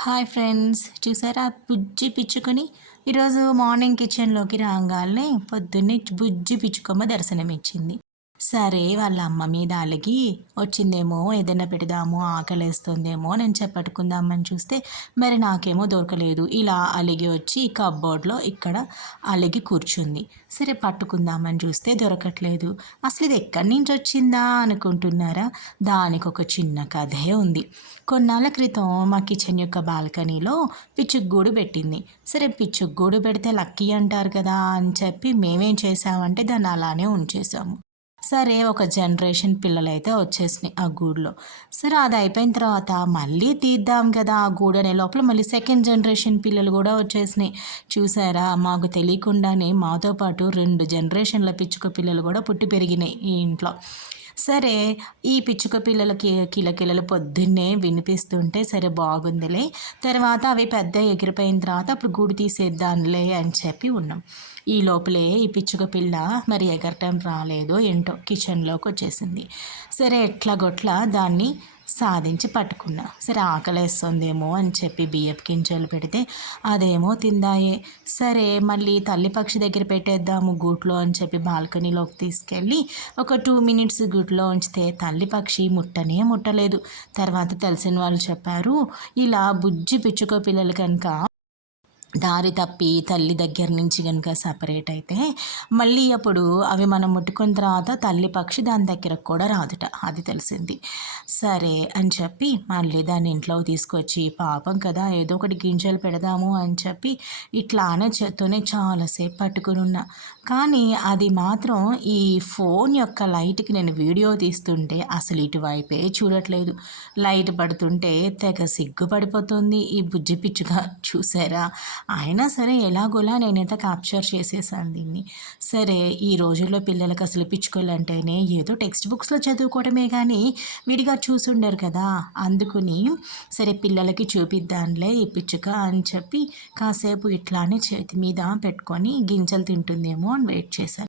Hi friends, చూసారా బుజ్జి పిచ్చుకొని ఈరోజు morning కిచెన్లోకి రాగానే పొద్దున్నే బుజ్జి పిచ్చుకొమ్మ దర్శనమిచ్చింది. సరే వాళ్ళ అమ్మ మీద అలిగి వచ్చిందేమో, ఏదైనా పెడదాము ఆకలేస్తుందేమో నేను చెప్పట్టుకుందామని చూస్తే మరి నాకేమో దొరకలేదు. ఇలా అలిగి వచ్చి కబ్బోర్డ్లో ఇక్కడ అలిగి కూర్చుంది. సరే పట్టుకుందామని చూస్తే దొరకట్లేదు. అసలు ఇది ఎక్కడి నుంచి వచ్చిందా అనుకుంటున్నారా? దానికి ఒక చిన్న కథే ఉంది. కొన్నాళ్ళ క్రితం మా కిచెన్ యొక్క బాల్కనీలో పిచ్చుగూడు పెట్టింది. సరే పిచ్చుగూడు పెడితే లక్కీ అంటారు కదా అని చెప్పి మేమేం చేసామంటే దాన్ని అలానే ఉంచేసాము. సరే ఒక జనరేషన్ పిల్లలైతే వచ్చేసినాయి ఆ గూడులో. సరే అది అయిపోయిన తర్వాత మళ్ళీ తీద్దాం కదా ఆ గూడు అనే లోపల మళ్ళీ సెకండ్ జనరేషన్ పిల్లలు కూడా వచ్చేసినాయి. చూసారా, మాకు తెలియకుండానే మాతో పాటు 2 జనరేషన్ల పిచ్చుక పిల్లలు కూడా పుట్టి పెరిగినాయి ఈ ఇంట్లో. సరే ఈ పిచ్చుక పిల్లలకి కిలకిలలు పొద్దున్నే వినిపిస్తుంటే సరే బాగుందిలే, తర్వాత అవి పెద్ద ఎగిరిపోయిన తర్వాత అప్పుడు గూడు తీసేద్దాంలే అని చెప్పి ఉన్నాం. ఈ లోపలే ఈ పిచ్చుక పిల్ల మరి ఎగరటం రాలేదో ఏంటో కిచెన్లోకి వచ్చేసింది. సరే ఎట్లాగొట్లా దాన్ని సాధించి పట్టుకున్నా. సరే ఆకలేస్తుందేమో అని చెప్పి బియ్యపు గింజలు పెడితే అదేమో తిందాయే. సరే మళ్ళీ తల్లి పక్షి దగ్గర పెట్టేద్దాము గూట్లో అని చెప్పి బాల్కనీలోకి తీసుకెళ్ళి ఒక 2 మినిట్స్ గూట్లో ఉంచితే తల్లి పక్షి ముట్టనే ముట్టలేదు. తర్వాత తెలిసిన వాళ్ళు చెప్పారు, ఇలా బుజ్జి పిచ్చుక పిల్లలు కనుక దారి తప్పి తల్లి దగ్గర నుంచి కనుక సపరేట్ అయితే మళ్ళీ అప్పుడు అవి మనం ముట్టుకున్న తర్వాత తల్లి పక్షి దాని దగ్గరకు కూడా రాదుట. అది తెలిసింది. సరే అని చెప్పి మళ్ళీ దాన్ని ఇంట్లోకి తీసుకొచ్చి పాపం కదా ఏదో ఒకటి గింజలు పెడదాము అని చెప్పి ఇట్లానే చేత్తోనే చాలాసేపు పట్టుకుని ఉన్నా. కానీ అది మాత్రం ఈ ఫోన్ యొక్క లైట్కి నేను వీడియో తీస్తుంటే అసలు ఇటువైపే చూడట్లేదు. లైట్ పడుతుంటే తెగ సిగ్గుపడిపోతుంది ఈ బుజ్జి పిచ్చుగా. చూసారా, అయినా సరే ఎలాగోలా నేనైతే క్యాప్చర్ చేసేసాను దీన్ని. సరే ఈ రోజుల్లో పిల్లలకి అసలు పిచ్చుకలు అంటేనే ఏదో టెక్స్ట్ బుక్స్లో చదువుకోవడమే కానీ విడిగా చూసుండరు కదా. అందుకుని సరే పిల్లలకి చూపిద్దాంలే ఈ పిచ్చుక అని చెప్పి కాసేపు ఇట్లానే చేతి మీద పెట్టుకొని గింజలు తింటుందేమో అని వెయిట్ చేశాను.